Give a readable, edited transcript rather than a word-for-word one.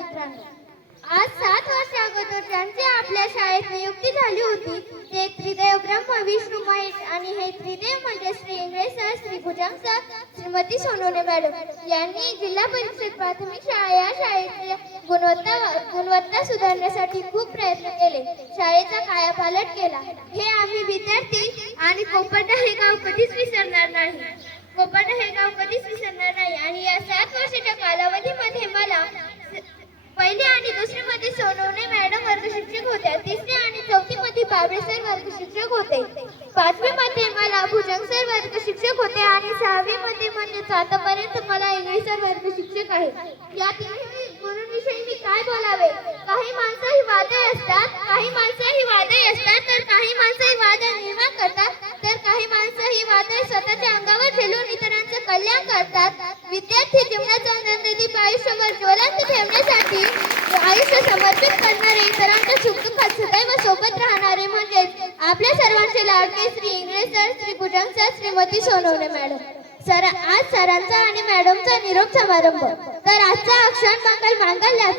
बालमित्रांनो, आज 7 वर्ष अगोदर ज्यांची आपल्या शाळेत नियुक्ती झाली होती ते त्रिदेव ब्रह्म विष्णू महेश आणि हे त्रिदेव म्हणजे श्री इंग्रज सर, श्री भुजंग सर, श्रीमती सोनवणे मॅडम यांनी जिल्हा परिषद प्राथमिक शाळा या शाळेची गुणवत्ता सुधारण्यासाठी खूप प्रयत्न केले. शाळेचा कायापालट केला. हे आम्ही विद्यार्थी आणि कोपर्डा हे गाव कधीच विसरणार नाही. कोपर्डा हे गाव कधीच विसरणार नाही. आणि या 7 वर्षाच्या कालावधीमध्ये मला पहिली आणि दुसरी मध्ये सोनवणे मॅडम वर्ग शिक्षक होत्या. तिसरी आणि चौथी मध्ये बाबळे सर वर्ग शिक्षक होते. 5वी मध्ये मला भुजंग सर वर्ग शिक्षक होते आणि 6वी मध्ये म्हणजे आतापर्यंत मला इंग्लिश सर वर्ग शिक्षक आहे. या तिन्ही गुणांविषयी मी काय बोलावे? काही माणसं ही वादळ असतात, काही माणसं ही वादळ असतात, तर काही माणसं ही वादळ निर्माण करतात, तर काही माणसं ही वादळ स्वतःच्या अंगावर झेलून इतरांचं कल्याण करतात. विद्यार्थी जीवनाचा आनंददीप आयुष्यभर ज्वलंत ठेवण्यासाठी आयुष्य समर्पित करणारे, इतरांच्या सुखदुःखात सदैव सोबत राहणारे म्हणजेच आपल्या सर्वांचे लाडके श्री इंग्रज सर, श्री भुजंग सर, श्रीमती सोनवणे मॅडम. आज सरांचा आणि मॅडमचा निरोप समारंभ. तर आजचा क्षण मंगल मांगल्याचा